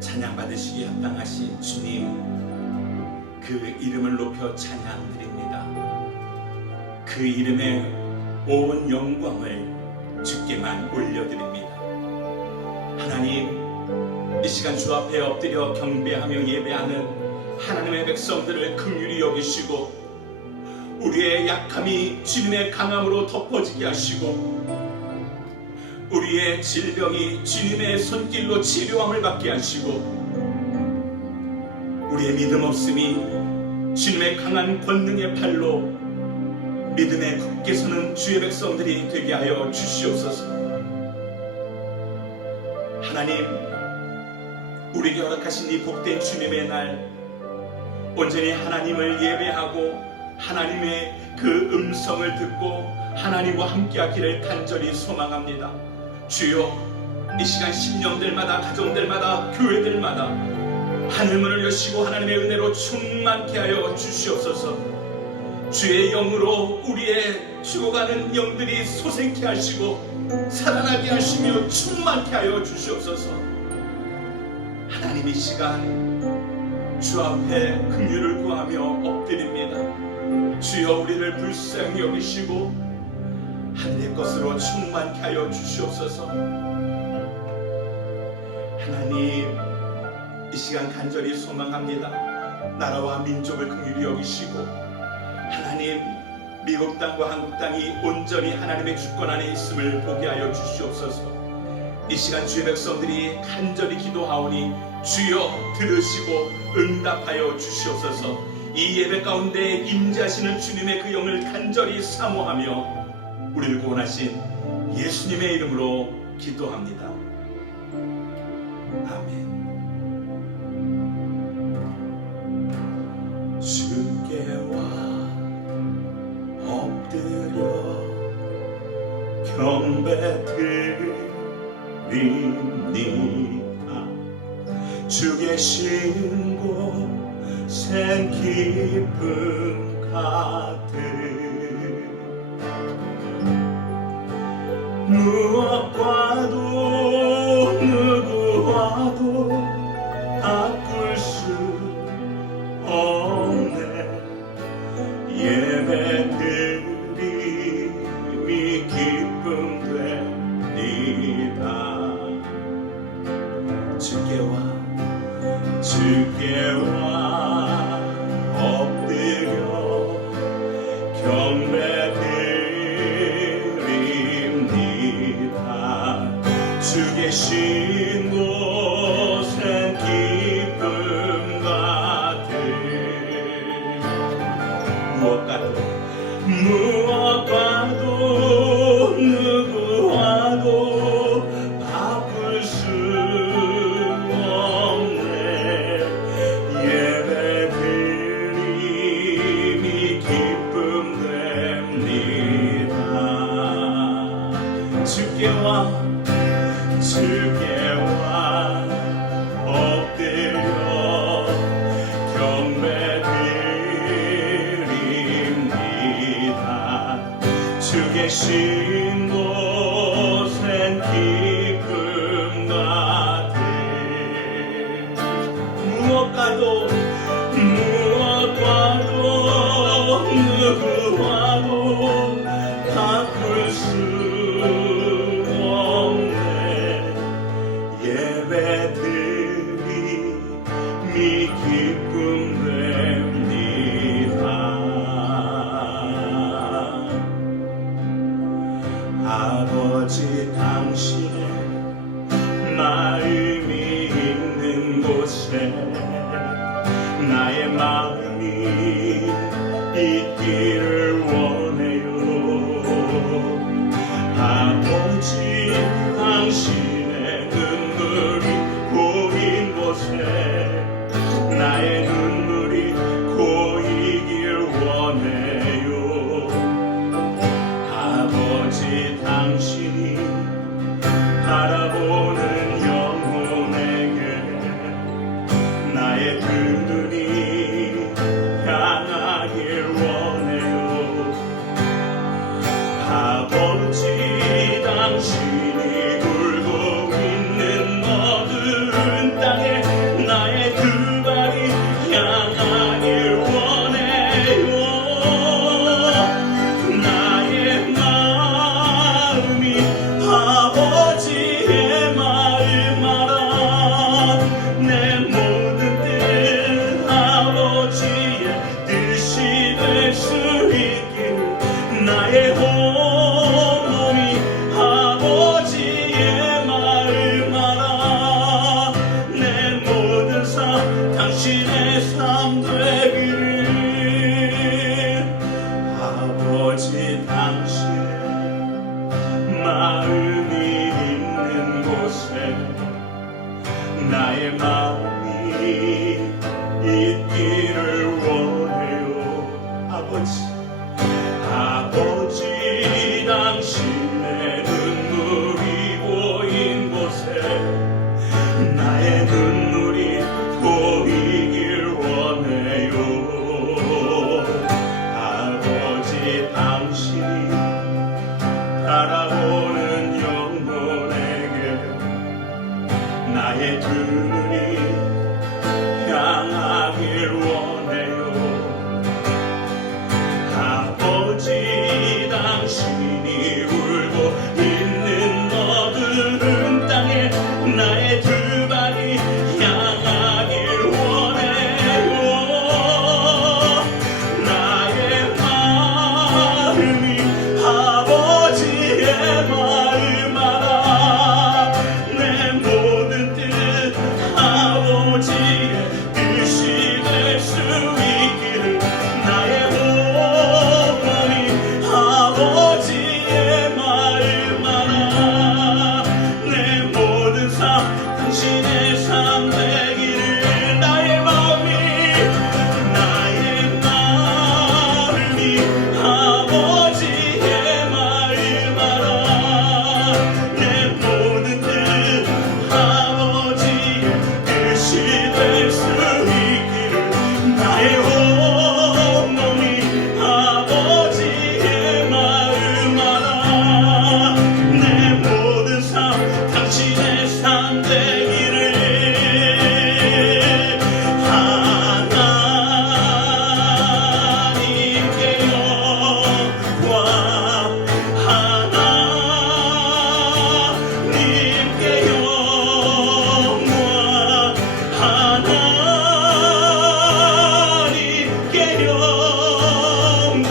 찬양 받으시기에 합당하신 주님, 그 이름을 높여 찬양드립니다. 그 이름의 온 영광을 주께만 올려드립니다. 하나님, 이 시간 주 앞에 엎드려 경배하며 예배하는 하나님의 백성들을 긍휼히 여기시고, 우리의 약함이 주님의 강함으로 덮어지게 하시고, 우리의 질병이 주님의 손길로 치료함을 받게 하시고, 우리의 믿음 없음이 주님의 강한 권능의 팔로 믿음에 굳게 서는 주의 백성들이 되게 하여 주시옵소서. 하나님, 우리에게 허락하신 이 복된 주님의 날, 온전히 하나님을 예배하고 하나님의 그 음성을 듣고 하나님과 함께하기를 간절히 소망합니다. 주여, 이 시간 심령들마다, 가정들마다, 교회들마다 하늘문을 여시고 하나님의 은혜로 충만케 하여 주시옵소서. 주의 영으로 우리의 죽어가는 영들이 소생케 하시고 살아나게 하시며 충만케 하여 주시옵소서. 하나님, 이 시간 주 앞에 긍휼을 구하며 엎드립니다. 주여, 우리를 불쌍히 여기시고 하늘의 것으로 충만케 하여 주시옵소서. 하나님, 이 시간 간절히 소망합니다. 나라와 민족을 긍휼히 여기시고 하나님, 미국 땅과 한국 땅이 온전히 하나님의 주권 안에 있음을 보게 하여 주시옵소서. 이 시간 주의 백성들이 간절히 기도하오니 주여 들으시고 응답하여 주시옵소서. 이 예배 가운데 임재하시는 주님의 그 영을 간절히 사모하며 우리를 구원하신 예수님의 이름으로 기도합니다. 아멘. 주께 와 엎드려 경배드립니다. 주 계신 곳엔 기쁨 가득, 무엇과도 누구와도 바꿀 수 없네. 예배드림이 기쁨 됩니다. 주께 와 엎드려 경배드립니다. 주 계신 곳엔 기쁨 가득, 무엇과도 누구와도 바꿀 수 없네. 예배드림이 기쁨 됩니다. 주께 와 엎드려 경배드립니다. 주 계신 곳엔 기쁨 가득, 무엇과도 누구와도 바꿀 수 없네. 예배드림이 기쁨 됩니다. 아버지, 당신의 마음이 있는 곳에 나의 마음이 있기를 원해요. 아버지, 당신의 눈물이 고인 곳에 나의 눈물이 고이길 원해요. 아버지, 당신이 바라보는 영혼에게 나의 두 눈이 향 마음이 있기를 원해요. 아버지 당신의 눈물이 보인 곳에 나의 눈물이 보이길 원해요. 아버지 당신이 바라보는 영혼에게 나의 두 눈이 향하길 원해요. 아버지 당신이 울고 있는 어두운 땅에 나의 두 발이 향하길 원해요. 나의 마음이 아버지의 마음 알아. 내 모든 뜻 아버지의 뜻이 될 수 있기를. 나의 몸이 아버지의 마음 알아. 내 모든 삶 당신의 삶 되기를. 나의 마음이 아버지의 마음 알아. 내 모든 뜻 아버지의 뜻이 될 수 있기를. 나의 온몸이 아버지의 마음 알아. 내 모든 삶 당신의 삶 되기를. 하나님께 영광, 하나님께 영광, 하나님께 영광.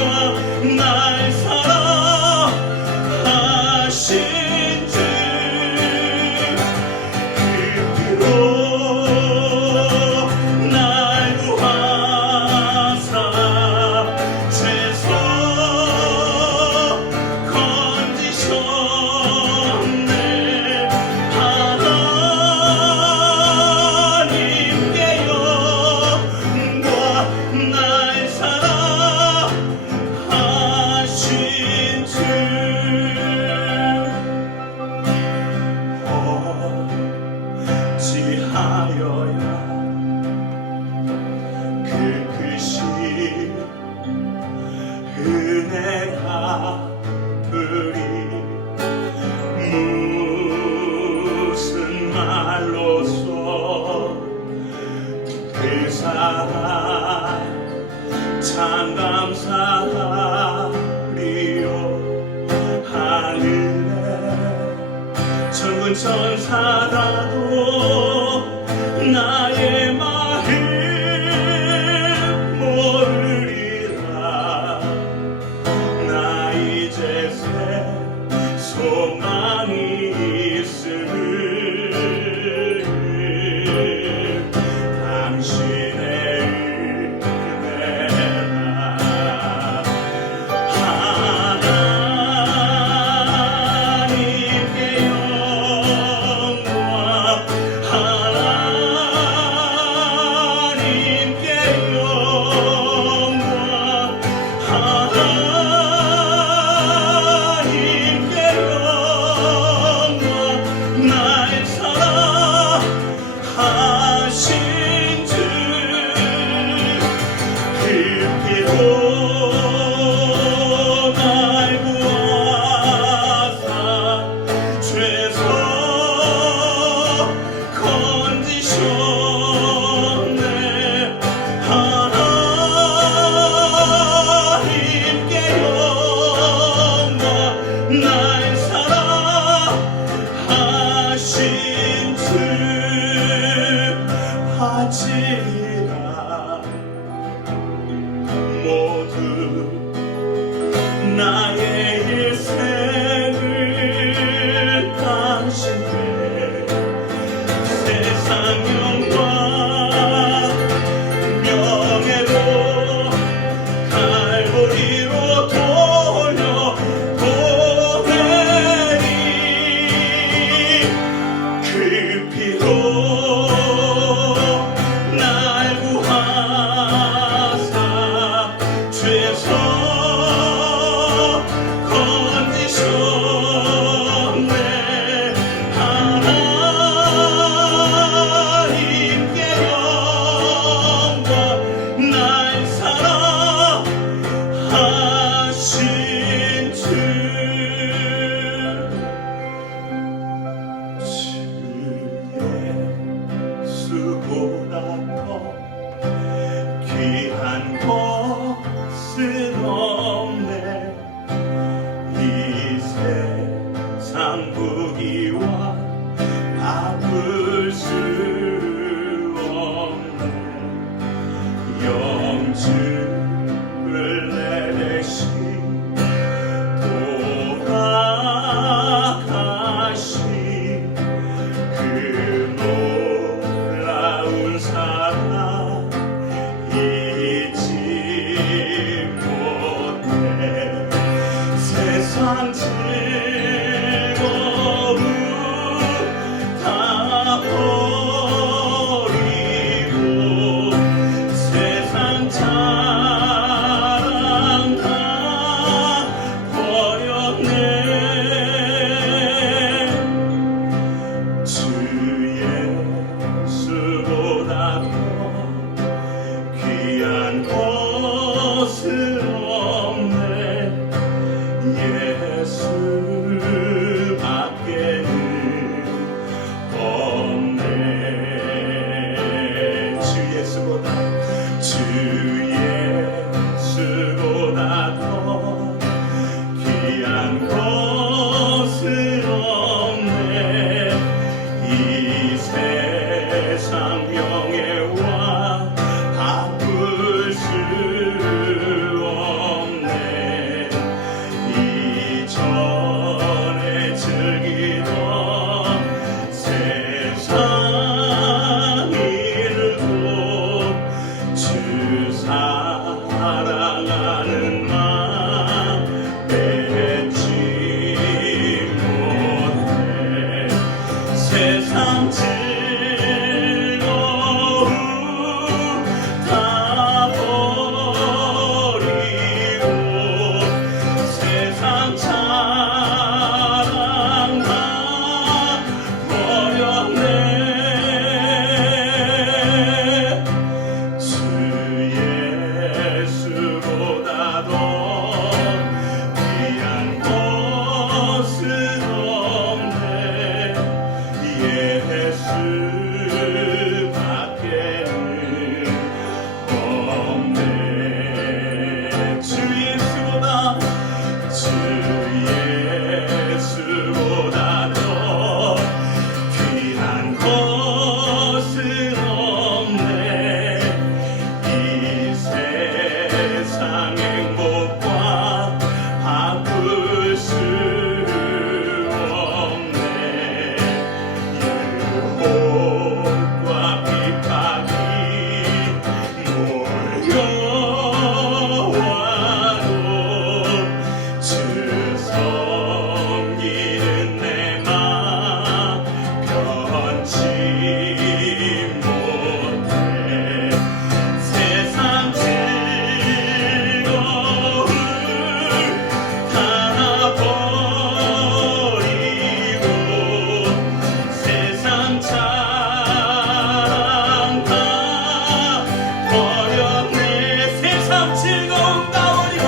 날 사랑하신 주 그 피로 날 구하사 죄서 건지셨네. 하나님께 영광. 날 사랑하신 주 어찌하여야 그 크신 은혜가 그리 무슨 말로써 그 사랑 참 감사하리요. 하늘에 천군 천사라도 나의 마음 모르리라. 나 이제 새 소망이 있으니 당신의 은혜라. 하나님께 영광, 하나님께 영광, 하나님께 영광. 날 사랑하신 주 그 피로 날 구하사 죄서 건지셨네. 하나님께 영광. 날 사랑하신 주 바치라. 모두 나의 일생을 당신께 세상 영광 명예로 갈보리로 돌려보내리. 그 피로 예수보다 더 귀한 것은 없네. 이 세상 부귀와 바꿀 수 없네. 영주를 내대신 돌아가신 그 놀라운 사랑 잊지 못해. 세상 즐거움 다 버리고 세상 자랑 다 버렸네. 주 예수보다 더 귀한 것은 없네. 예수밖에는 없네. 주 예수보다 더 귀한 것은 없네. 이 세상 명예와 바꿀 수 없네. 이전에 즐기던 세상 일도 주 사랑하는 마음 뺏지 못해. 세상 즐거움 다 버리고 세상 자랑 다 버렸네. 주 예수보다 더 귀한 것은 없네. 예수밖에는 없네. 주 예수보다 더 귀한 것은 없네. 이 세상 행복과 바꿀 수 없네. 유혹과 핍박이 몰려와도 주 섬기는 내 맘 변치 못해. 세상 즐거움 다 버리고 세상 자랑 다 버렸네. 세상 즐거움 다 버리고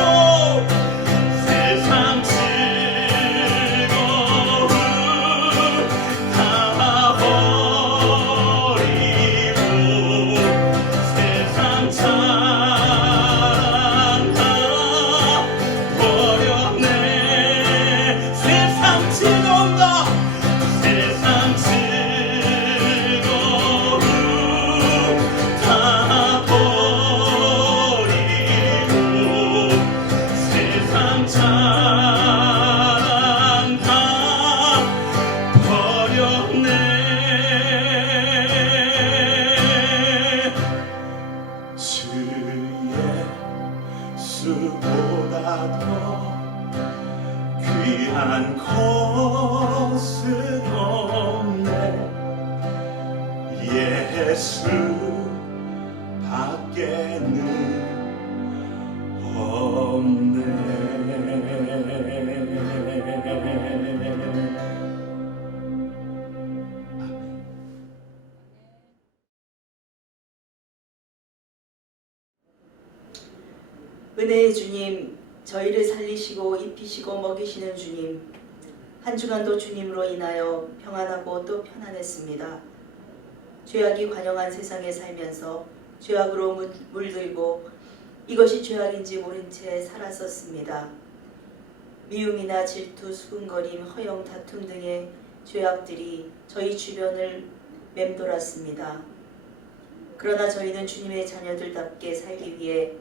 세상 즐거움 다 버리고 세상 자랑 다 버렸네. 세상 즐거움 다 세상 즐거움 다 버리고 세상 자랑 다 버렸네. 주 예수보다 더 귀한 것은 없네. 예수밖에는 없네. 은혜의 주님, 저희를 살리시고 입히시고 먹이시는 주님, 한 주간도 주님으로 인하여 평안하고 또 편안했습니다. 죄악이 관영한 세상에 살면서 죄악으로 물들고 이것이 죄악인지 모른 채 살았었습니다. 미움이나 질투, 수군거림, 허영, 다툼 등의 죄악들이 저희 주변을 맴돌았습니다. 그러나 저희는 주님의 자녀들답게 살기 위해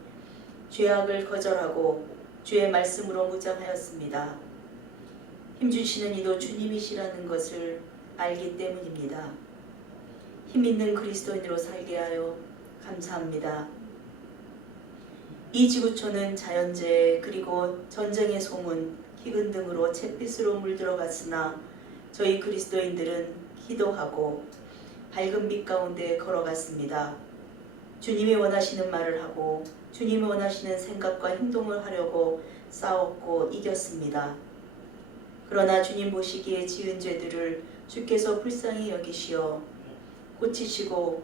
죄악을 거절하고 주의 말씀으로 무장하였습니다. 힘주시는 이도 주님이시라는 것을 알기 때문입니다. 힘있는 그리스도인으로 살게 하여 감사합니다. 이 지구촌은 자연재해 그리고 전쟁의 소문, 희근 등으로 잿빛으로 물들어갔으나 저희 그리스도인들은 기도하고 밝은 빛 가운데 걸어갔습니다. 주님이 원하시는 말을 하고 주님이 원하시는 생각과 행동을 하려고 싸웠고 이겼습니다. 그러나 주님 보시기에 지은 죄들을 주께서 불쌍히 여기시어 고치시고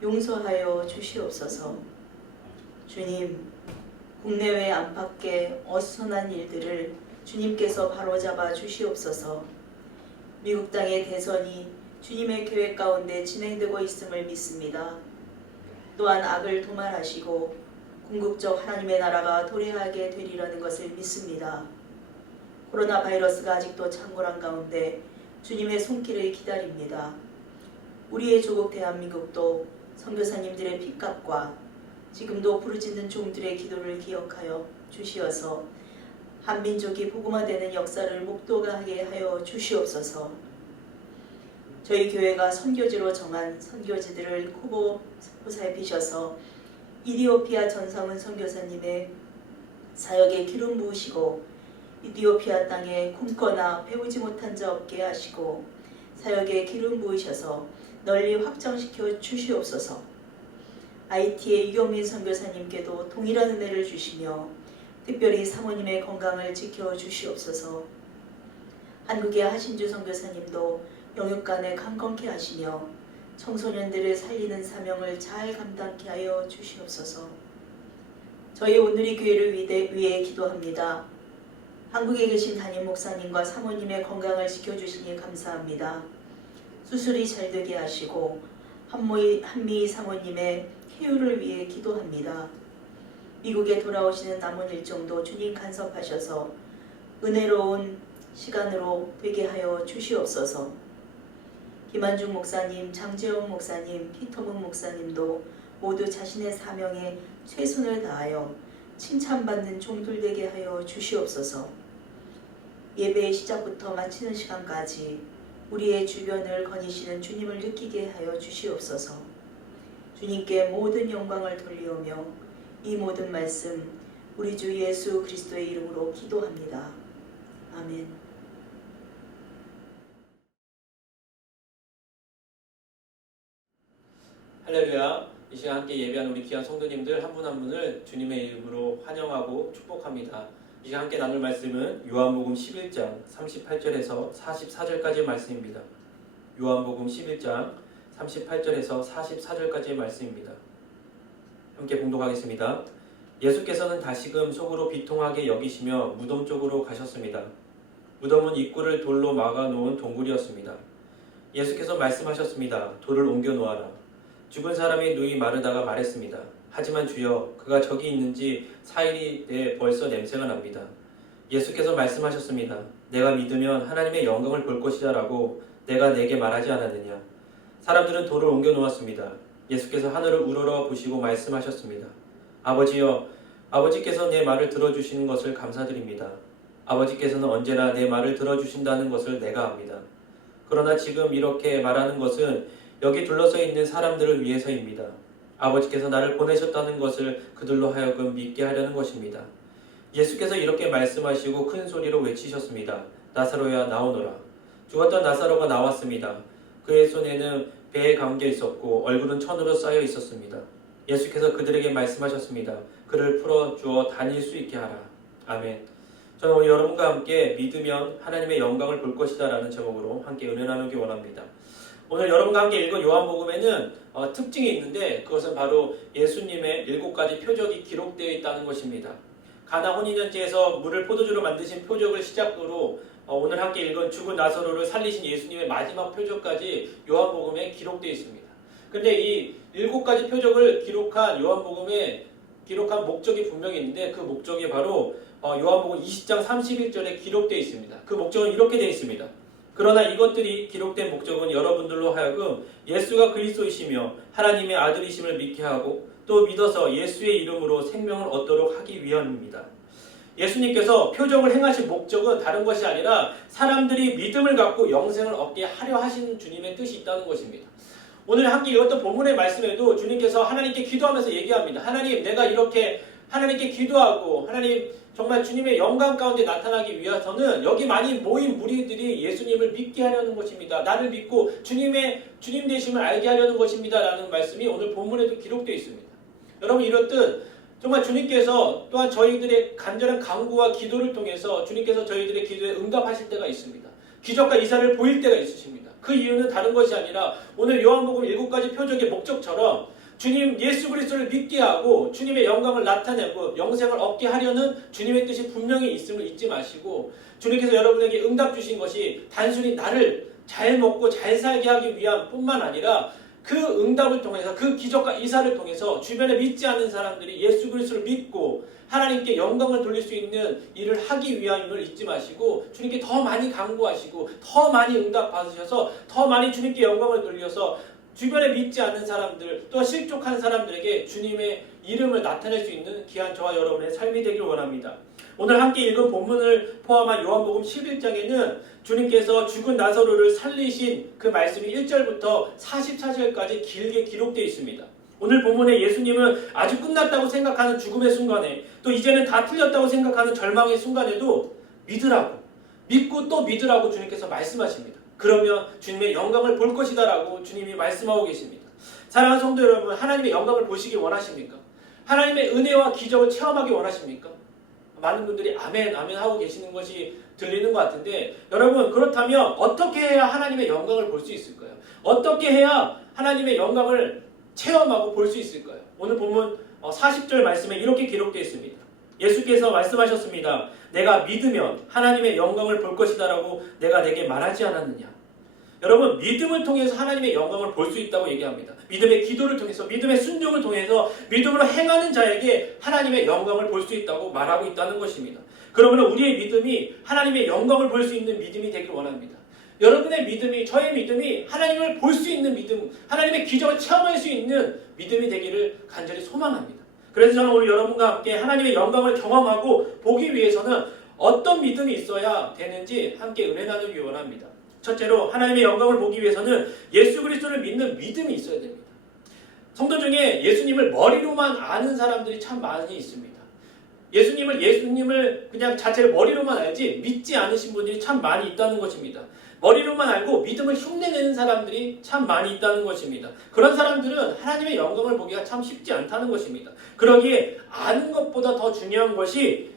용서하여 주시옵소서. 주님, 국내외 안팎의 어수선한 일들을 주님께서 바로잡아 주시옵소서. 미국 땅의 대선이 주님의 계획 가운데 진행되고 있음을 믿습니다. 또한 악을 도말하시고 궁극적 하나님의 나라가 도래하게 되리라는 것을 믿습니다. 코로나 바이러스가 아직도 창궐한 가운데 주님의 손길을 기다립니다. 우리의 조국 대한민국도 선교사님들의 핏값과 지금도 부르짖는 종들의 기도를 기억하여 주시어서 한민족이 복음화되는 역사를 목도하게 하여 주시옵소서. 저희 교회가 선교지로 정한 선교지들을 후보 보살피셔서 이디오피아 전상훈 선교사님의 사역에 기름 부으시고 이디오피아 땅에 굶거나 배우지 못한 자 없게 하시고 사역에 기름 부으셔서 널리 확장시켜 주시옵소서. IT의 이경민 선교사님께도 동일한 은혜를 주시며 특별히 사모님의 건강을 지켜 주시옵소서. 한국의 하신주 선교사님도 영육간에 강건케 하시며 청소년들을 살리는 사명을 잘 감당케 하여 주시옵소서. 저희 오늘의 교회를 위해 기도합니다. 한국에 계신 담임 목사님과 사모님의 건강을 지켜주시니 감사합니다. 수술이 잘 되게 하시고 한미 사모님의 쾌유를 위해 기도합니다. 미국에 돌아오시는 남은 일정도 주님 간섭하셔서 은혜로운 시간으로 되게 하여 주시옵소서. 김한중 목사님, 장재원 목사님, 피터문 목사님도 모두 자신의 사명에 최선을 다하여 칭찬받는 종들 되게 하여 주시옵소서. 예배의 시작부터 마치는 시간까지 우리의 주변을 거니시는 주님을 느끼게 하여 주시옵소서. 주님께 모든 영광을 돌리오며 이 모든 말씀 우리 주 예수 그리스도의 이름으로 기도합니다. 아멘. 할렐루야. 이 시간 함께 예배한 우리 귀한 성도님들 한 분 한 분을 주님의 이름으로 환영하고 축복합니다. 이 시간 함께 나눌 말씀은 요한복음 11장 38절에서 44절까지의 말씀입니다. 요한복음 11장 38절에서 44절까지의 말씀입니다. 함께 봉독하겠습니다. 예수께서는 다시금 속으로 비통하게 여기시며 무덤 쪽으로 가셨습니다. 무덤은 입구를 돌로 막아놓은 동굴이었습니다. 예수께서 말씀하셨습니다. 돌을 옮겨 놓아라. 죽은 사람이 누이 마르다가 말했습니다. 하지만 주여, 그가 저기 있는지 4일이 돼 벌써 냄새가 납니다. 예수께서 말씀하셨습니다. 내가 믿으면 하나님의 영광을 볼 것이다 라고 내가 내게 말하지 않았느냐. 사람들은 돌을 옮겨 놓았습니다. 예수께서 하늘을 우러러 보시고 말씀하셨습니다. 아버지여, 아버지께서 내 말을 들어주시는 것을 감사드립니다. 아버지께서는 언제나 내 말을 들어주신다는 것을 내가 압니다. 그러나 지금 이렇게 말하는 것은 여기 둘러서 있는 사람들을 위해서입니다. 아버지께서 나를 보내셨다는 것을 그들로 하여금 믿게 하려는 것입니다. 예수께서 이렇게 말씀하시고 큰 소리로 외치셨습니다. 나사로야, 나오너라. 죽었던 나사로가 나왔습니다. 그의 손에는 배에 감겨 있었고 얼굴은 천으로 쌓여 있었습니다. 예수께서 그들에게 말씀하셨습니다. 그를 풀어주어 다닐 수 있게 하라. 아멘. 저는 오늘 여러분과 함께 믿으면 하나님의 영광을 볼 것이다 라는 제목으로 함께 은혜 나누기 원합니다. 오늘 여러분과 함께 읽은 요한복음에는 특징이 있는데 그것은 바로 예수님의 7가지 표적이 기록되어 있다는 것입니다. 가나 혼인잔치에서 물을 포도주로 만드신 표적을 시작으로 오늘 함께 읽은 죽은 나사로를 살리신 예수님의 마지막 표적까지 요한복음에 기록되어 있습니다. 근데 이 7가지 표적을 기록한 요한복음에 기록한 목적이 분명히 있는데 그 목적이 바로 요한복음 20장 31절에 기록되어 있습니다. 그 목적은 이렇게 되어 있습니다. 그러나 이것들이 기록된 목적은 여러분들로 하여금 예수가 그리스도이시며 하나님의 아들이심을 믿게 하고 또 믿어서 예수의 이름으로 생명을 얻도록 하기 위함입니다. 예수님께서 표적을 행하신 목적은 다른 것이 아니라 사람들이 믿음을 갖고 영생을 얻게 하려 하시는 주님의 뜻이 있다는 것입니다. 오늘 함께 읽었던 본문의 말씀에도 주님께서 하나님께 기도하면서 얘기합니다. 하나님, 내가 이렇게 하나님께 기도하고 하나님 정말 주님의 영광 가운데 나타나기 위해서는 여기 많이 모인 무리들이 예수님을 믿게 하려는 것입니다. 나를 믿고 주님 되심을 알게 하려는 것입니다. 라는 말씀이 오늘 본문에도 기록되어 있습니다. 여러분, 이렇듯 정말 주님께서 또한 저희들의 간절한 간구와 기도를 통해서 주님께서 저희들의 기도에 응답하실 때가 있습니다. 기적과 이사를 보일 때가 있으십니다. 그 이유는 다른 것이 아니라 오늘 요한복음 7가지 표적의 목적처럼 주님 예수 그리스도를 믿게 하고 주님의 영광을 나타내고 영생을 얻게 하려는 주님의 뜻이 분명히 있음을 잊지 마시고 주님께서 여러분에게 응답 주신 것이 단순히 나를 잘 먹고 잘 살게 하기 위함 뿐만 아니라 그 응답을 통해서 그 기적과 이사를 통해서 주변에 믿지 않는 사람들이 예수 그리스도를 믿고 하나님께 영광을 돌릴 수 있는 일을 하기 위함을 잊지 마시고 주님께 더 많이 간구하시고 더 많이 응답 받으셔서 더 많이 주님께 영광을 돌려서 주변에 믿지 않는 사람들 또 실족한 사람들에게 주님의 이름을 나타낼 수 있는 귀한 저와 여러분의 삶이 되길 원합니다. 오늘 함께 읽은 본문을 포함한 요한복음 11장에는 주님께서 죽은 나사로를 살리신 그 말씀이 1절부터 44절까지 길게 기록되어 있습니다. 오늘 본문에 예수님은 아주 끝났다고 생각하는 죽음의 순간에 또 이제는 다 틀렸다고 생각하는 절망의 순간에도 믿으라고 믿고 또 믿으라고 주님께서 말씀하십니다. 그러면 주님의 영광을 볼 것이다 라고 주님이 말씀하고 계십니다. 사랑하는 성도 여러분, 하나님의 영광을 보시기 원하십니까? 하나님의 은혜와 기적을 체험하기 원하십니까? 많은 분들이 아멘 아멘 하고 계시는 것이 들리는 것 같은데 여러분, 그렇다면 어떻게 해야 하나님의 영광을 볼 수 있을까요? 어떻게 해야 하나님의 영광을 체험하고 볼 수 있을까요? 오늘 본문 40절 말씀에 이렇게 기록되어 있습니다. 예수께서 말씀하셨습니다. 내가 믿으면 하나님의 영광을 볼 것이다 라고 내가 내게 말하지 않았느냐. 여러분, 믿음을 통해서 하나님의 영광을 볼 수 있다고 얘기합니다. 믿음의 기도를 통해서 믿음의 순종을 통해서 믿음으로 행하는 자에게 하나님의 영광을 볼 수 있다고 말하고 있다는 것입니다. 그러면 우리의 믿음이 하나님의 영광을 볼 수 있는 믿음이 되길 원합니다. 여러분의 믿음이 저의 믿음이 하나님을 볼 수 있는 믿음, 하나님의 기적을 체험할 수 있는 믿음이 되기를 간절히 소망합니다. 그래서 저는 오늘 여러분과 함께 하나님의 영광을 경험하고 보기 위해서는 어떤 믿음이 있어야 되는지 함께 은혜 나누기 원합니다. 첫째로 하나님의 영광을 보기 위해서는 예수 그리스도를 믿는 믿음이 있어야 됩니다. 성도 중에 예수님을 머리로만 아는 사람들이 참 많이 있습니다. 예수님을 그냥 자체를 머리로만 알지 믿지 않으신 분들이 참 많이 있다는 것입니다. 머리로만 알고 믿음을 흉내내는 사람들이 참 많이 있다는 것입니다. 그런 사람들은 하나님의 영광을 보기가 참 쉽지 않다는 것입니다. 그러기에 아는 것보다 더 중요한 것이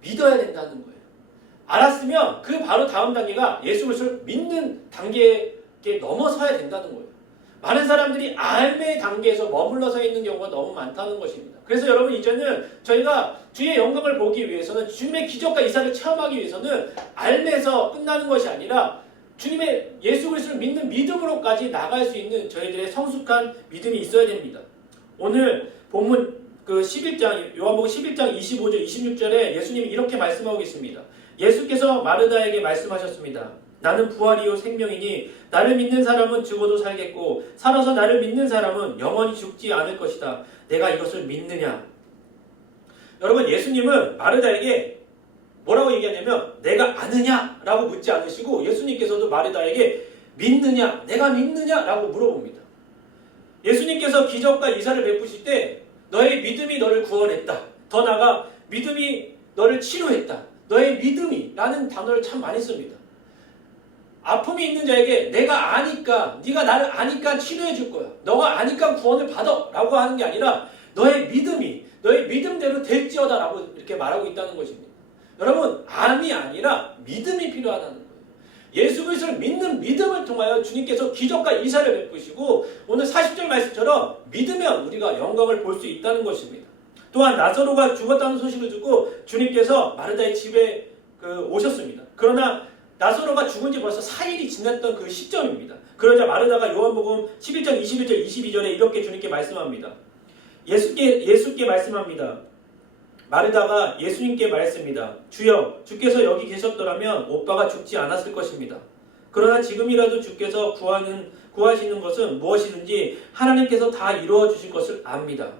믿어야 된다는 거예요. 알았으면 그 바로 다음 단계가 예수 그리스도를 믿는 단계에 넘어서야 된다는 거예요. 많은 사람들이 알매 단계에서 머물러 서 있는 경우가 너무 많다는 것입니다. 그래서 여러분, 이제는 저희가 주의 영광을 보기 위해서는 주님의 기적과 이사를 체험하기 위해서는 알매에서 끝나는 것이 아니라 주님의 예수 그리스도를 믿는 믿음으로까지 나갈 수 있는 저희들의 성숙한 믿음이 있어야 됩니다. 오늘 본문 그 11장 요한복음 11장 25절 26절에 예수님이 이렇게 말씀하고 계십니다. 예수께서 마르다에게 말씀하셨습니다. 나는 부활이요 생명이니 나를 믿는 사람은 죽어도 살겠고 살아서 나를 믿는 사람은 영원히 죽지 않을 것이다. 내가 이것을 믿느냐? 여러분, 예수님은 마르다에게 뭐라고 얘기하냐면 내가 아느냐? 라고 묻지 않으시고 예수님께서도 마르다에게 믿느냐? 내가 믿느냐? 라고 물어봅니다. 예수님께서 기적과 이사를 베푸실 때 너의 믿음이 너를 구원했다. 더 나아가 믿음이 너를 치료했다. 너의 믿음이 라는 단어를 참 많이 씁니다. 아픔이 있는 자에게 내가 아니까, 네가 나를 아니까 치료해 줄 거야. 너가 아니까 구원을 받아 라고 하는 게 아니라 너의 믿음이 너의 믿음대로 될지어다 라고 이렇게 말하고 있다는 것입니다. 여러분, 암이 아니라 믿음이 필요하다는 거예요. 예수 그리스도를 믿는 믿음을 통하여 주님께서 기적과 이사를 베푸시고 오늘 40절 말씀처럼 믿으면 우리가 영광을 볼 수 있다는 것입니다. 또한 나사로가 죽었다는 소식을 듣고 주님께서 마르다의 집에 오셨습니다. 그러나 나사로가 죽은 지 벌써 4일이 지났던 그 시점입니다. 그러자 마르다가 요한복음 11장 21절 22절에 이렇게 주님께 말씀합니다. 예수께 말씀합니다. 마르다가 예수님께 말했습니다. 주여, 주께서 여기 계셨더라면 오빠가 죽지 않았을 것입니다. 그러나 지금이라도 주께서 구하시는 것은 무엇이든지 하나님께서 다 이루어 주실 것을 압니다.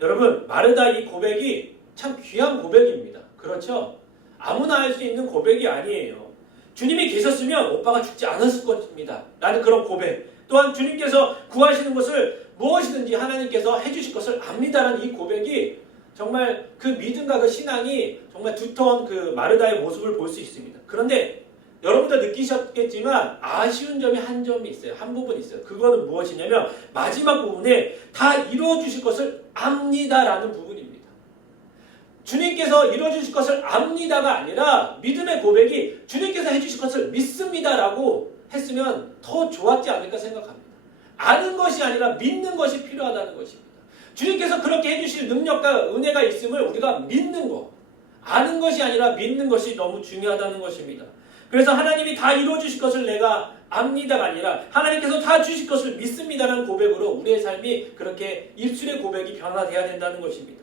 여러분, 마르다 이 고백이 참 귀한 고백입니다. 그렇죠? 아무나 할 수 있는 고백이 아니에요. 주님이 계셨으면 오빠가 죽지 않았을 것입니다. 라는 그런 고백. 또한 주님께서 구하시는 것을 무엇이든지 하나님께서 해주실 것을 압니다라는 이 고백이 정말 그 믿음과 그 신앙이 정말 두터운 그 마르다의 모습을 볼 수 있습니다. 그런데 여러분도 느끼셨겠지만 아쉬운 점이 한 점이 있어요. 한 부분이 있어요. 그거는 무엇이냐면 마지막 부분에 다 이루어 주실 것을 압니다라는 부분입니다. 주님께서 이루어 주실 것을 압니다가 아니라 믿음의 고백이 주님께서 해주실 것을 믿습니다라고 했으면 더 좋았지 않을까 생각합니다. 아는 것이 아니라 믿는 것이 필요하다는 것입니다. 주님께서 그렇게 해주실 능력과 은혜가 있음을 우리가 믿는 것, 아는 것이 아니라 믿는 것이 너무 중요하다는 것입니다. 그래서 하나님이 다 이루어 주실 것을 내가 압니다가 아니라 하나님께서 다 주실 것을 믿습니다라는 고백으로 우리의 삶이 그렇게 입술의 고백이 변화되어야 된다는 것입니다.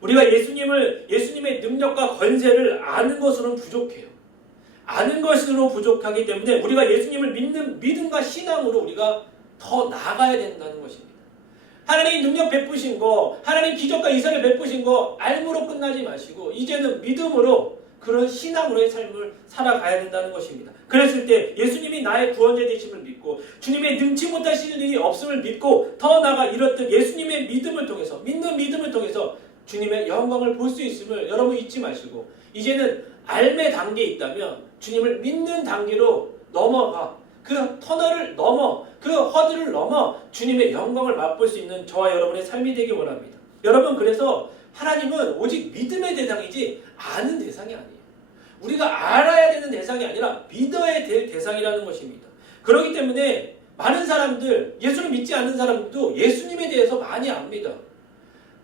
우리가 예수님의 능력과 권세를 아는 것으로는 부족해요. 아는 것으로 부족하기 때문에 우리가 예수님을 믿는 믿음과 신앙으로 우리가 더 나아가야 된다는 것입니다. 하나님이 능력 베푸신 거, 하나님 기적과 이사를 베푸신 거 알므로 끝나지 마시고 이제는 믿음으로 그런 신앙으로의 삶을 살아가야 된다는 것입니다. 그랬을 때 예수님이 나의 구원자 되심을 믿고 주님의 능치 못하실 일이 없음을 믿고 더 나아가 이렇듯 예수님의 믿음을 통해서 믿는 믿음을 통해서 주님의 영광을 볼 수 있음을 여러분 잊지 마시고 이제는 알매 단계에 있다면 주님을 믿는 단계로 넘어가 그 터널을 넘어 그 허들을 넘어 주님의 영광을 맛볼 수 있는 저와 여러분의 삶이 되기 원합니다. 여러분 그래서 하나님은 오직 믿음의 대상이지 아는 대상이 아니에요. 우리가 알아야 되는 대상이 아니라 믿어야 될 대상이라는 것입니다. 그렇기 때문에 많은 사람들 예수를 믿지 않는 사람들도 예수님에 대해서 많이 압니다.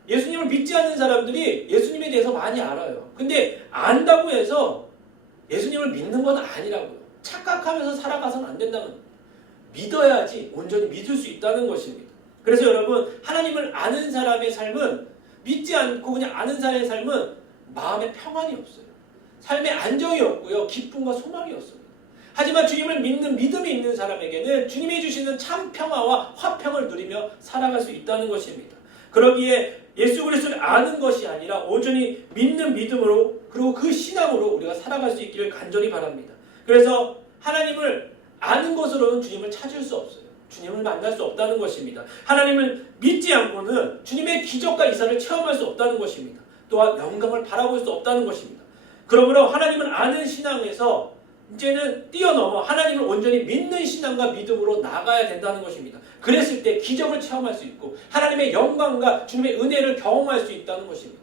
예수님을 믿지 않는 사람들이 예수님에 대해서 많이 알아요. 근데 안다고 해서 예수님을 믿는 건 아니라고요. 착각하면서 살아가서는 안 된다는 믿어야지 온전히 믿을 수 있다는 것입니다. 그래서 여러분 하나님을 아는 사람의 삶은 믿지 않고 그냥 아는 사람의 삶은 마음에 평안이 없어요. 삶에 안정이 없고요. 기쁨과 소망이 없습니다. 하지만 주님을 믿는 믿음이 있는 사람에게는 주님이 주시는 참 평화와 화평을 누리며 살아갈 수 있다는 것입니다. 그러기에 예수 그리스도를 아는 것이 아니라 온전히 믿는 믿음으로 그리고 그 신앙으로 우리가 살아갈 수 있기를 간절히 바랍니다. 그래서 하나님을 아는 것으로는 주님을 찾을 수 없어요. 주님을 만날 수 없다는 것입니다. 하나님을 믿지 않고는 주님의 기적과 이사를 체험할 수 없다는 것입니다. 또한 영광을 바라볼 수 없다는 것입니다. 그러므로 하나님을 아는 신앙에서 이제는 뛰어넘어 하나님을 온전히 믿는 신앙과 믿음으로 나가야 된다는 것입니다. 그랬을 때 기적을 체험할 수 있고 하나님의 영광과 주님의 은혜를 경험할 수 있다는 것입니다.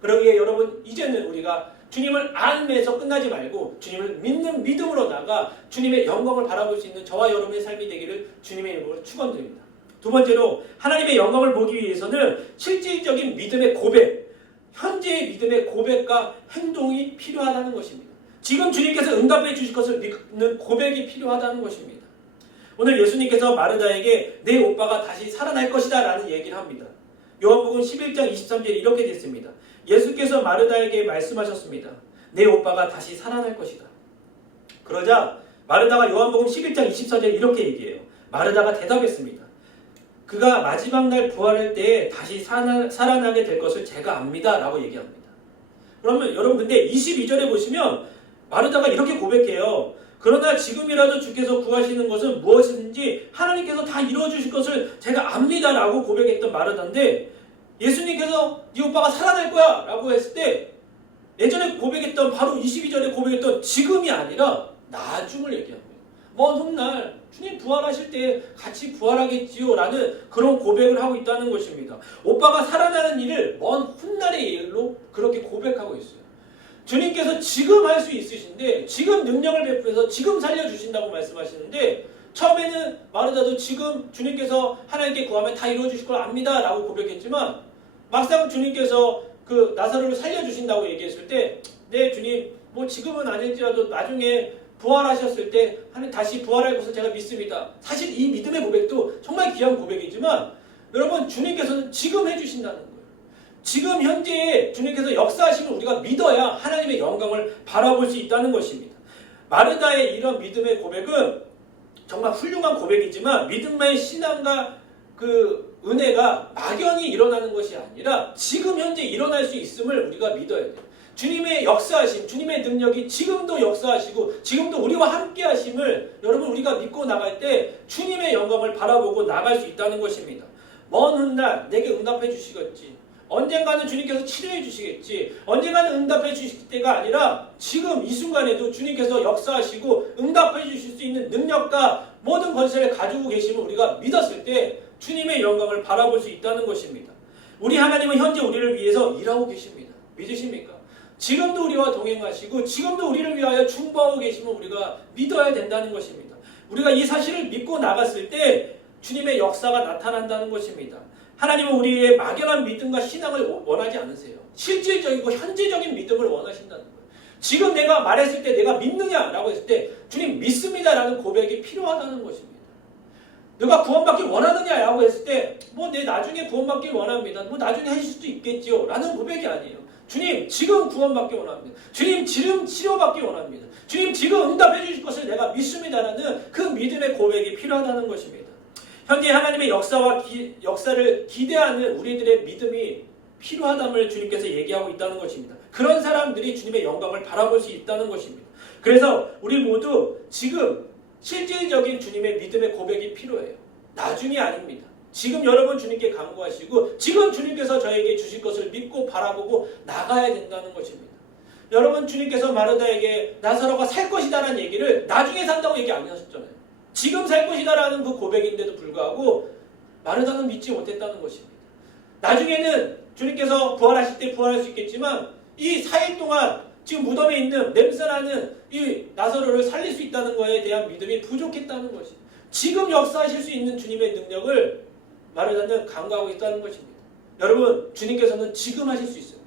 그러기에 여러분 이제는 우리가 주님을 알면서 끝나지 말고 주님을 믿는 믿음으로 나가 주님의 영광을 바라볼 수 있는 저와 여러분의 삶이 되기를 주님의 이름으로 축원드립니다. 두 번째로 하나님의 영광을 보기 위해서는 실질적인 믿음의 고백, 현재의 믿음의 고백과 행동이 필요하다는 것입니다. 지금 주님께서 응답해 주실 것을 믿는 고백이 필요하다는 것입니다. 오늘 예수님께서 마르다에게 내 오빠가 다시 살아날 것이다 라는 얘기를 합니다. 요한복음 11장 23절에 이렇게 됐습니다. 예수께서 마르다에게 말씀하셨습니다. 내 오빠가 다시 살아날 것이다. 그러자 마르다가 요한복음 11장 24절에 이렇게 얘기해요. 마르다가 대답했습니다. 그가 마지막 날 부활할 때에 다시 살아나게 될 것을 제가 압니다 라고 얘기합니다. 그러면 여러분 근데 22절에 보시면 마르다가 이렇게 고백해요. 그러나 지금이라도 주께서 구하시는 것은 무엇이든지 하나님께서 다 이루어주실 것을 제가 압니다 라고 고백했던 마르다인데 예수님께서 네 오빠가 살아날 거야 라고 했을 때 예전에 고백했던 바로 22절에 고백했던 지금이 아니라 나중을 얘기합니다. 먼 훗날 주님 부활하실 때 같이 부활하겠지요 라는 그런 고백을 하고 있다는 것입니다. 오빠가 살아나는 일을 먼 훗날의 일로 그렇게 고백하고 있어요. 주님께서 지금 할 수 있으신데 지금 능력을 베풀어서 지금 살려주신다고 말씀하시는데 처음에는 마르다도 지금 주님께서 하나님께 구하면 다 이루어주실 걸 압니다 라고 고백했지만 막상 주님께서 그 나사로를 살려주신다고 얘기했을 때 네 주님 뭐 지금은 아닐지라도 나중에 부활하셨을 때 하나님 다시 부활할 것을 제가 믿습니다. 사실 이 믿음의 고백도 정말 귀한 고백이지만 여러분 주님께서는 지금 해주신다는 거예요. 지금 현재에 주님께서 역사하시면 우리가 믿어야 하나님의 영광을 바라볼 수 있다는 것입니다. 마르다의 이런 믿음의 고백은 정말 훌륭한 고백이지만 믿음의 신앙과 그 은혜가 막연히 일어나는 것이 아니라 지금 현재 일어날 수 있음을 우리가 믿어야 돼요. 주님의 역사하심, 주님의 능력이 지금도 역사하시고 지금도 우리와 함께 하심을 여러분 우리가 믿고 나갈 때 주님의 영광을 바라보고 나갈 수 있다는 것입니다. 먼 훗날 내게 응답해 주시겠지. 언젠가는 주님께서 치료해 주시겠지. 언젠가는 응답해 주실 때가 아니라 지금 이 순간에도 주님께서 역사하시고 응답해 주실 수 있는 능력과 모든 권세를 가지고 계심을 우리가 믿었을 때 주님의 영광을 바라볼 수 있다는 것입니다. 우리 하나님은 현재 우리를 위해서 일하고 계십니다. 믿으십니까? 지금도 우리와 동행하시고 지금도 우리를 위하여 중보하고 계심을 우리가 믿어야 된다는 것입니다. 우리가 이 사실을 믿고 나갔을 때 주님의 역사가 나타난다는 것입니다. 하나님은 우리의 막연한 믿음과 신앙을 원하지 않으세요. 실질적이고 현재적인 믿음을 원하신다는 거예요. 지금 내가 말했을 때 내가 믿느냐라고 했을 때 주님 믿습니다라는 고백이 필요하다는 것입니다. 내가 구원받길 원하느냐라고 했을 때 뭐 내 나중에 구원받길 원합니다. 뭐 나중에 하실 수도 있겠지요 라는 고백이 아니에요. 주님 지금 구원받길 원합니다. 주님 지금 치료받길 원합니다. 주님 지금 응답해 주실 것을 내가 믿습니다라는 그 믿음의 고백이 필요하다는 것입니다. 현재 하나님의 역사를 기대하는 우리들의 믿음이 필요하다는 주님께서 얘기하고 있다는 것입니다. 그런 사람들이 주님의 영광을 바라볼 수 있다는 것입니다. 그래서 우리 모두 지금 실질적인 주님의 믿음의 고백이 필요해요. 나중이 아닙니다. 지금 여러분 주님께 간구하시고 지금 주님께서 저에게 주실 것을 믿고 바라보고 나가야 된다는 것입니다. 여러분 주님께서 마르다에게 나사로가 살 것이다라는 얘기를 나중에 산다고 얘기 안 하셨잖아요. 지금 살 것이다라는 그 고백인데도 불구하고 마르다는 믿지 못했다는 것입니다. 나중에는 주님께서 부활하실 때 부활할 수 있겠지만 이 4일 동안 지금 무덤에 있는 냄새나는 이 나사로를 살릴 수 있다는 것에 대한 믿음이 부족했다는 것입니다. 지금 역사하실 수 있는 주님의 능력을 마르다는 간구하고 있다는 것입니다. 여러분 주님께서는 지금 하실 수 있습니다.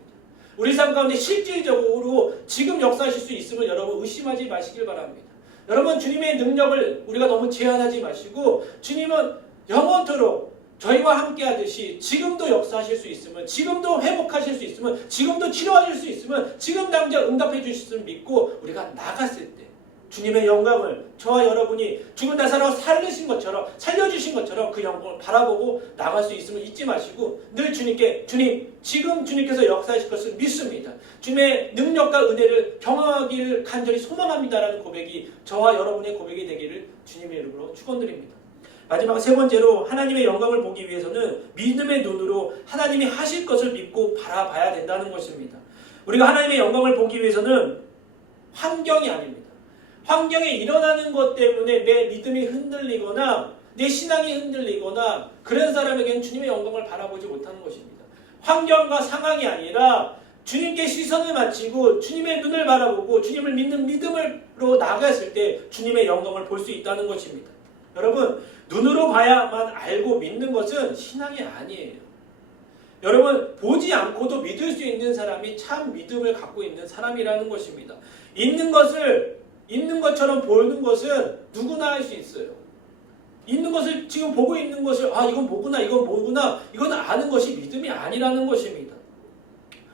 우리 삶 가운데 실질적으로 지금 역사하실 수 있음을 여러분 의심하지 마시길 바랍니다. 여러분 주님의 능력을 우리가 너무 제한하지 마시고 주님은 영원토록 저희와 함께 하듯이 지금도 역사하실 수 있으면 지금도 회복하실 수 있으면 지금도 치료하실 수 있으면 지금 당장 응답해 주실 수 믿고 우리가 나갔을 때 주님의 영광을 저와 여러분이 죽은 나사로 살려주신 것처럼 그 영광을 바라보고 나갈 수 있음을 잊지 마시고 늘 주님께 주님 지금 주님께서 역사하실 것을 믿습니다. 주님의 능력과 은혜를 경험하기를 간절히 소망합니다라는 고백이 저와 여러분의 고백이 되기를 주님의 이름으로 축원드립니다. 마지막 세 번째로 하나님의 영광을 보기 위해서는 믿음의 눈으로 하나님이 하실 것을 믿고 바라봐야 된다는 것입니다. 우리가 하나님의 영광을 보기 위해서는 환경이 아닙니다. 환경에 일어나는 것 때문에 내 믿음이 흔들리거나 내 신앙이 흔들리거나 그런 사람에게는 주님의 영광을 바라보지 못하는 것입니다. 환경과 상황이 아니라 주님께 시선을 맞추고 주님의 눈을 바라보고 주님을 믿는 믿음으로 나갔을 때 주님의 영광을 볼 수 있다는 것입니다. 여러분 눈으로 봐야만 알고 믿는 것은 신앙이 아니에요. 여러분 보지 않고도 믿을 수 있는 사람이 참 믿음을 갖고 있는 사람이라는 것입니다. 있는 것처럼 보이는 것은 누구나 할 수 있어요. 있는 것을 지금 보고 있는 것을 이건 뭐구나 이건 아는 것이 믿음이 아니라는 것입니다.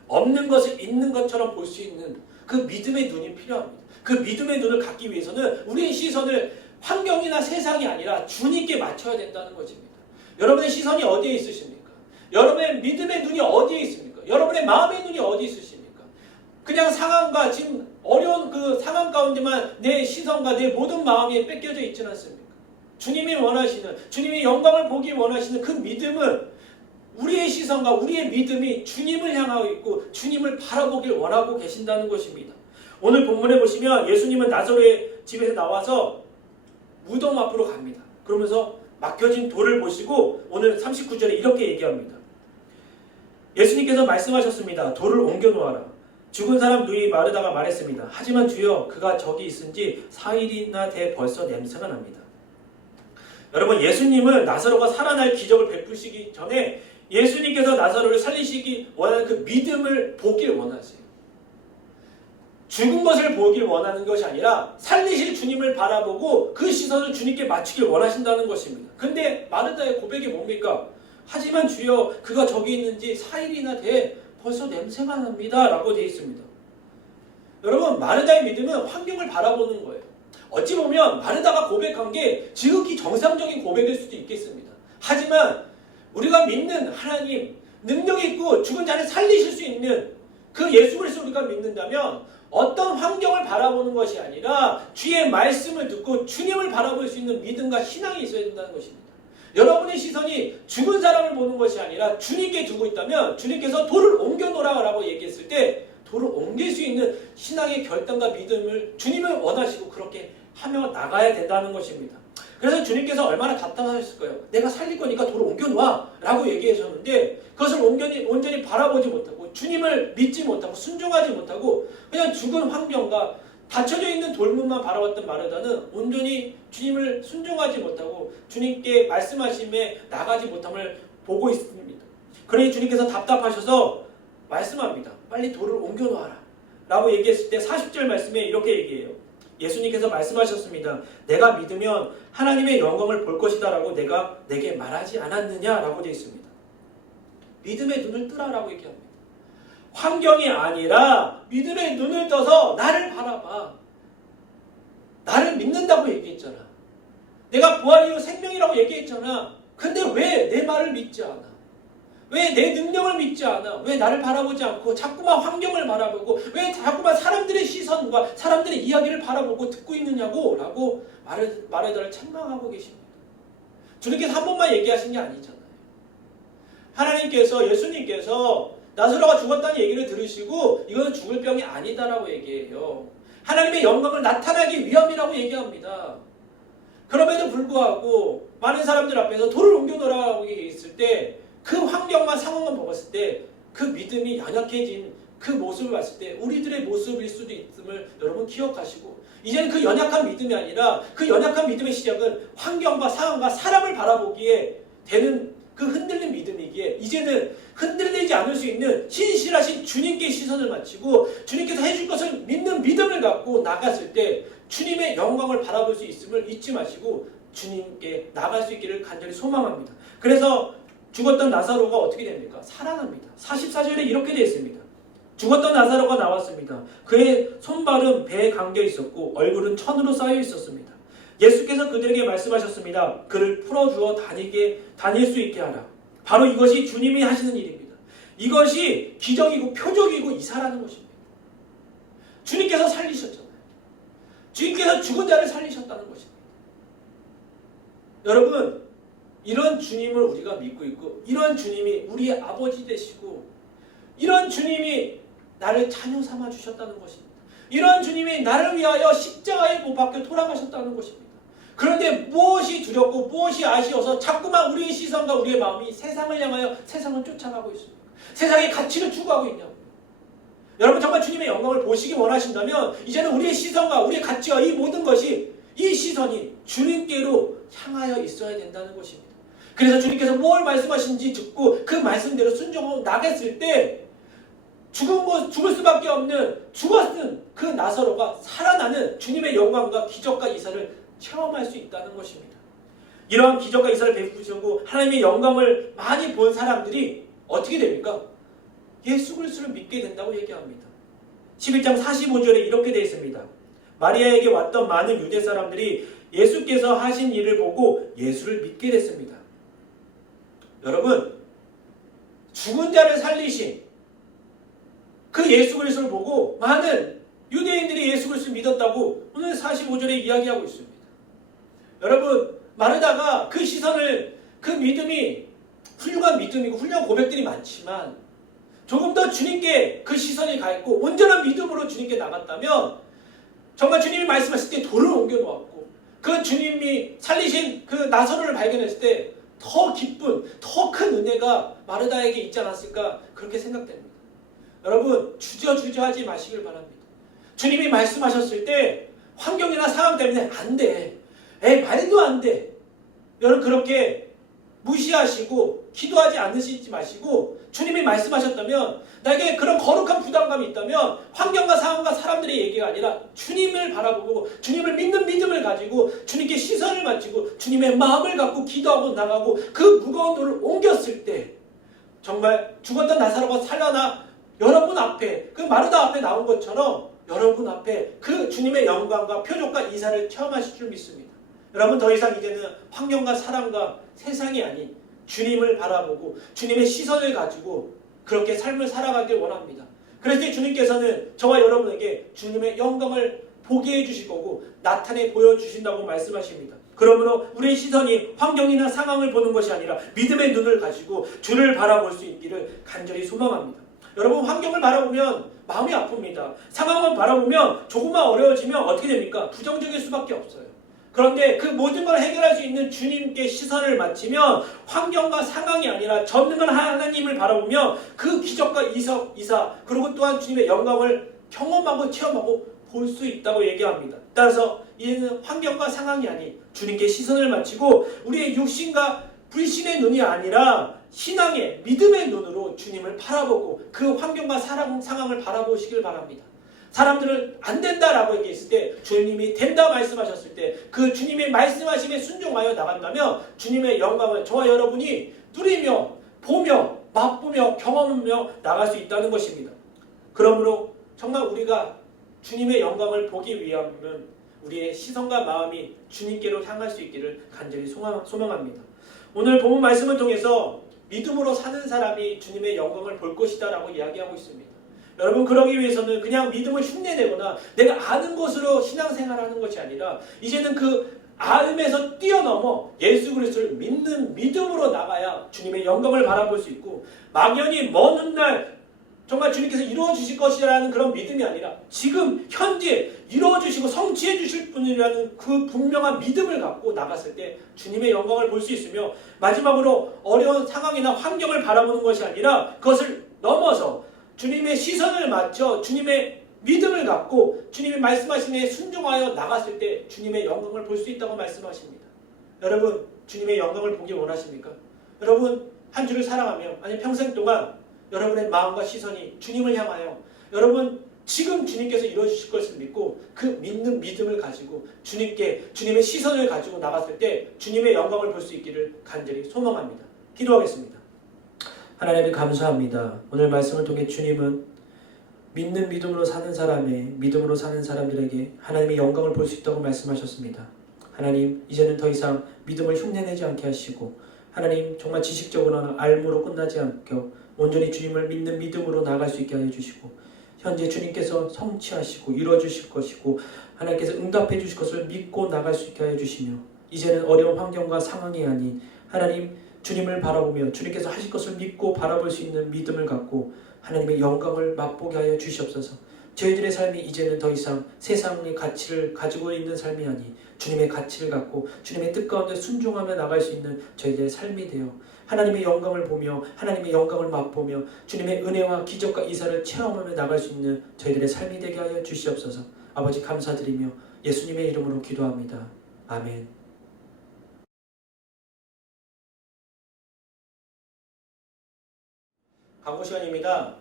없는 것을 있는 것처럼 볼 수 있는 그 믿음의 눈이 필요합니다. 그 믿음의 눈을 갖기 위해서는 우리의 시선을 환경이나 세상이 아니라 주님께 맞춰야 된다는 것입니다. 여러분의 시선이 어디에 있으십니까? 여러분의 믿음의 눈이 어디에 있습니까? 여러분의 마음의 눈이 어디에 있으십니까? 그냥 상황과 지금 어려운 그 상황 가운데만 내 시선과 내 모든 마음이 뺏겨져 있지는 않습니까? 주님이 원하시는, 주님이 영광을 보기 원하시는 그 믿음은 우리의 시선과 우리의 믿음이 주님을 향하고 있고 주님을 바라보길 원하고 계신다는 것입니다. 오늘 본문에 보시면 예수님은 나사로의 집에서 나와서 무덤 앞으로 갑니다. 그러면서 막혀진 돌을 보시고 오늘 39절에 이렇게 얘기합니다. 예수님께서 말씀하셨습니다. 돌을 옮겨 놓아라. 죽은 사람 누이 마르다가 말했습니다. 하지만 주여 그가 저기 있은지 4일이나 돼 벌써 냄새가 납니다. 여러분 예수님은 나사로가 살아날 기적을 베푸시기 전에 예수님께서 나사로를 살리시기 원하는 그 믿음을 보길 원하세요. 죽은 것을 보길 원하는 것이 아니라 살리실 주님을 바라보고 그 시선을 주님께 맞추길 원하신다는 것입니다. 근데 마르다의 고백이 뭡니까? 하지만 주여 그가 저기 있는지 4일이나 돼 벌써 냄새가 납니다 라고 되어 있습니다. 여러분, 마르다의 믿음은 환경을 바라보는 거예요. 어찌 보면 마르다가 고백한 게 지극히 정상적인 고백일 수도 있겠습니다. 하지만 우리가 믿는 하나님, 능력 있고 죽은 자를 살리실 수 있는 그 예수 그리스도를 우리가 믿는다면 어떤 환경을 바라보는 것이 아니라 주의 말씀을 듣고 주님을 바라볼 수 있는 믿음과 신앙이 있어야 된다는 것입니다. 여러분의 시선이 죽은 사람을 보는 것이 아니라 주님께 두고 있다면 주님께서 돌을 옮겨놓으라고 얘기했을 때 돌을 옮길 수 있는 신앙의 결단과 믿음을 주님을 원하시고 그렇게 하며 나가야 된다는 것입니다. 그래서 주님께서 얼마나 답답하셨을 거예요. 내가 살릴 거니까 돌을 옮겨놔 라고 얘기하셨는데 그것을 온전히 바라보지 못하고 주님을 믿지 못하고 순종하지 못하고 그냥 죽은 환경과 닫혀져 있는 돌문만 바라봤던 마르다는 온전히 주님을 순종하지 못하고 주님께 말씀하심에 나가지 못함을 보고 있습니다. 그러니 주님께서 답답하셔서 말씀합니다. 빨리 돌을 옮겨놓아라 라고 얘기했을 때 40절 말씀에 이렇게 얘기해요. 예수님께서 말씀하셨습니다. 내가 믿으면 하나님의 영광을 볼 것이다 라고 내가 내게 말하지 않았느냐 라고 되어 있습니다. 믿음의 눈을 뜨라라고 얘기합니다. 환경이 아니라 믿음의 눈을 떠서 나를 바라봐. 나를 믿는다고 얘기했잖아. 내가 부활이요 생명이라고 얘기했잖아. 근데 왜 내 말을 믿지 않아? 왜 내 능력을 믿지 않아? 왜 나를 바라보지 않고 자꾸만 환경을 바라보고 왜 자꾸만 사람들의 시선과 사람들의 이야기를 바라보고 듣고 있느냐고 라고 마르다를 책망하고 계십니다. 주님께서 한 번만 얘기하신 게 아니잖아요. 하나님께서 예수님께서 나사로가 죽었다는 얘기를 들으시고 이것은 죽을 병이 아니다라고 얘기해요. 하나님의 영광을 나타나기 위함이라고 얘기합니다. 그럼에도 불구하고 많은 사람들 앞에서 돌을 옮겨놓으라고 얘기했을 때 그 환경만 상황만 보았을 때 그 믿음이 연약해진 그 모습을 봤을 때 우리들의 모습일 수도 있음을 여러분 기억하시고 이제는 그 연약한 믿음이 아니라 그 연약한 믿음의 시작은 환경과 상황과 사람을 바라보기에 되는 그 흔들린 믿음이기에 이제는 흔들리지 않을 수 있는 신실하신 주님께 시선을 맞추고 주님께서 해줄 것을 믿는 믿음을 갖고 나갔을 때 주님의 영광을 바라볼 수 있음을 잊지 마시고 주님께 나갈 수 있기를 간절히 소망합니다. 그래서 죽었던 나사로가 어떻게 됩니까? 살아납니다. 44절에 이렇게 되어 있습니다. 죽었던 나사로가 나왔습니다. 그의 손발은 배에 감겨 있었고 얼굴은 천으로 쌓여 있었습니다. 예수께서 그들에게 말씀하셨습니다. 그를 풀어주어 다닐 수 있게 하라. 바로 이것이 주님이 하시는 일입니다. 이것이 기적이고 표적이고 이사라는 것입니다. 주님께서 살리셨잖아요. 주님께서 죽은 자를 살리셨다는 것입니다. 여러분, 이런 주님을 우리가 믿고 있고 이런 주님이 우리의 아버지 되시고 이런 주님이 나를 자녀 삼아 주셨다는 것입니다. 이런 주님이 나를 위하여 십자가에 못 박혀 돌아가셨다는 것입니다. 그런데 무엇이 두렵고 무엇이 아쉬워서 자꾸만 우리의 시선과 우리의 마음이 세상을 향하여 세상을 쫓아가고 있습니까? 세상의 가치를 추구하고 있냐고요. 여러분 정말 주님의 영광을 보시기 원하신다면 이제는 우리의 시선과 우리의 가치와 이 모든 것이 이 시선이 주님께로 향하여 있어야 된다는 것입니다. 그래서 주님께서 뭘 말씀하신지 듣고 그 말씀대로 순종하고 나갔을 때 죽을 수밖에 없는 죽었은 그 나사로가 살아나는 주님의 영광과 기적과 이사를 체험할 수 있다는 것입니다. 이러한 기적과 이사를 베푸시고 하나님의 영광을 많이 본 사람들이 어떻게 됩니까? 예수 그리스도를 믿게 된다고 얘기합니다. 11장 45절에 이렇게 되어 있습니다. 마리아에게 왔던 많은 유대 사람들이 예수께서 하신 일을 보고 예수를 믿게 됐습니다. 여러분, 죽은 자를 살리신 그 예수 그리스도를 보고 많은 유대인들이 예수 그리스도를 믿었다고 오늘 45절에 이야기하고 있습니다. 여러분, 마르다가 그 시선을 그 믿음이 훌륭한 믿음이고 훌륭한 고백들이 많지만 조금 더 주님께 그 시선이 가 있고 온전한 믿음으로 주님께 나갔다면 정말 주님이 말씀하실 때 돌을 옮겨 놓았고 그 주님이 살리신 그 나사로를 발견했을 때 더 기쁜, 더 큰 은혜가 마르다에게 있지 않았을까 그렇게 생각됩니다. 여러분 주저하지 마시길 바랍니다. 주님이 말씀하셨을 때 환경이나 상황 때문에 안 돼. 말도 안 돼. 여러분 그렇게 무시하시고 기도하지 않으시지 마시고 주님이 말씀하셨다면 나에게 그런 거룩한 부담감이 있다면 환경과 상황과 사람들의 얘기가 아니라 주님을 바라보고 주님을 믿는 믿음을 가지고 주님께 시선을 맞추고 주님의 마음을 갖고 기도하고 나가고 그 무거운 돌을 옮겼을 때 정말 죽었던 나사로가 살아나 여러분 앞에 그 마르다 앞에 나온 것처럼 여러분 앞에 그 주님의 영광과 표적과 이사를 체험하실 줄 믿습니다. 여러분 더 이상 이제는 환경과 사람과 세상이 아닌 주님을 바라보고 주님의 시선을 가지고 그렇게 삶을 살아가길 원합니다. 그래서 주님께서는 저와 여러분에게 주님의 영광을 보게 해주실 거고 나타내 보여주신다고 말씀하십니다. 그러므로 우리의 시선이 환경이나 상황을 보는 것이 아니라 믿음의 눈을 가지고 주를 바라볼 수 있기를 간절히 소망합니다. 여러분 환경을 바라보면 마음이 아픕니다. 상황을 바라보면 조금만 어려워지면 어떻게 됩니까? 부정적일 수밖에 없어요. 그런데 그 모든 걸 해결할 수 있는 주님께 시선을 맞추면 환경과 상황이 아니라 전능한 하나님을 바라보며 그 기적과 이사 그리고 또한 주님의 영광을 경험하고 체험하고 볼 수 있다고 얘기합니다. 따라서 이제는 환경과 상황이 아닌 주님께 시선을 맞추고 우리의 육신과 불신의 눈이 아니라 신앙의 믿음의 눈으로 주님을 바라보고 그 환경과 상황을 바라보시길 바랍니다. 사람들은 안 된다라고 얘기했을 때 주님이 된다 말씀하셨을 때 그 주님의 말씀하심에 순종하여 나간다면 주님의 영광을 저와 여러분이 누리며 보며 맛보며 경험하며 나갈 수 있다는 것입니다. 그러므로 정말 우리가 주님의 영광을 보기 위하면 우리의 시선과 마음이 주님께로 향할 수 있기를 간절히 소망합니다. 오늘 본문 말씀을 통해서 믿음으로 사는 사람이 주님의 영광을 볼 것이다 라고 이야기하고 있습니다. 여러분 그러기 위해서는 그냥 믿음을 흉내내거나 내가 아는 것으로 신앙생활하는 것이 아니라 이제는 그 알음에서 뛰어넘어 예수 그리스도를 믿는 믿음으로 나가야 주님의 영광을 바라볼 수 있고 막연히 먼 훗날 정말 주님께서 이루어 주실 것이라는 그런 믿음이 아니라 지금 현재 이루어 주시고 성취해 주실 분이라는 그 분명한 믿음을 갖고 나갔을 때 주님의 영광을 볼 수 있으며 마지막으로 어려운 상황이나 환경을 바라보는 것이 아니라 그것을 넘어서 주님의 시선을 맞춰 주님의 믿음을 갖고 주님이 말씀하시는 순종하여 나갔을 때 주님의 영광을 볼 수 있다고 말씀하십니다. 여러분 주님의 영광을 보기 원하십니까? 여러분 한 주를 사랑하며 아니 평생 동안 여러분의 마음과 시선이 주님을 향하여 여러분 지금 주님께서 이루어주실 것을 믿고 그 믿는 믿음을 가지고 주님의 시선을 가지고 나갔을 때 주님의 영광을 볼 수 있기를 간절히 소망합니다. 기도하겠습니다. 하나님 감사합니다. 오늘 말씀을 통해 주님은 믿는 믿음으로 사는 믿음으로 사는 사람들에게 하나님의 영광을 볼 수 있다고 말씀하셨습니다. 하나님 이제는 더 이상 믿음을 흉내내지 않게 하시고 하나님 정말 지식적으로나 알므로 끝나지 않고 온전히 주님을 믿는 믿음으로 나아갈 수 있게 하여 주시고 현재 주님께서 성취하시고 이루어주실 것이고 하나님께서 응답해 주실 것을 믿고 나갈 수 있게 하여 주시며 이제는 어려운 환경과 상황이 아닌 하나님 주님을 바라보며 주님께서 하실 것을 믿고 바라볼 수 있는 믿음을 갖고 하나님의 영광을 맛보게 하여 주시옵소서. 저희들의 삶이 이제는 더 이상 세상의 가치를 가지고 있는 삶이 아닌 주님의 가치를 갖고 주님의 뜻 가운데 순종하며 나갈 수 있는 저희들의 삶이 되어 하나님의 영광을 보며 하나님의 영광을 맛보며 주님의 은혜와 기적과 이사를 체험하며 나갈 수 있는 저희들의 삶이 되게 하여 주시옵소서. 아버지 감사드리며 예수님의 이름으로 기도합니다. 아멘. 광고 시간입니다.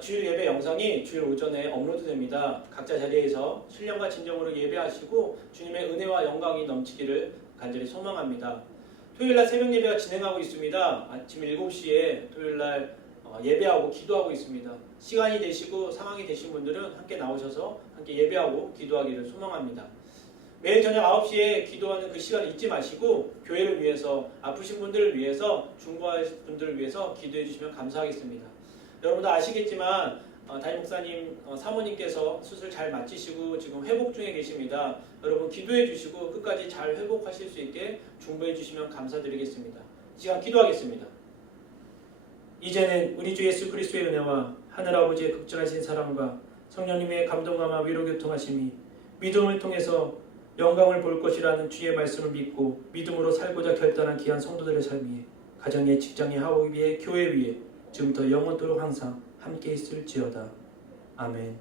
주일 예배 영상이 주일 오전에 업로드됩니다. 각자 자리에서 신령과 진정으로 예배하시고 주님의 은혜와 영광이 넘치기를 간절히 소망합니다. 토요일날 새벽 예배가 진행하고 있습니다. 아침 7시에 토요일날 예배하고 기도하고 있습니다. 시간이 되시고 상황이 되신 분들은 함께 나오셔서 함께 예배하고 기도하기를 소망합니다. 매일 저녁 9시에 기도하는 그 시간을 잊지 마시고 교회를 위해서 아프신 분들을 위해서 중보하신 분들을 위해서 기도해 주시면 감사하겠습니다. 여러분도 아시겠지만 담임 목사님 사모님께서 수술 잘 마치시고 지금 회복 중에 계십니다. 여러분 기도해 주시고 끝까지 잘 회복하실 수 있게 중보해 주시면 감사드리겠습니다. 시간 기도하겠습니다. 이제는 우리 주 예수 그리스도의 은혜와 하늘아버지의 극진하신 사랑과 성령님의 감동감화 위로교통하심이 믿음을 통해서 영광을 볼 것이라는 주의 말씀을 믿고 믿음으로 살고자 결단한 귀한 성도들의 삶 위에 가정의 직장의 하원 위에 교회 위에 지금부터 영원토록 항상 함께 있을지어다. 아멘.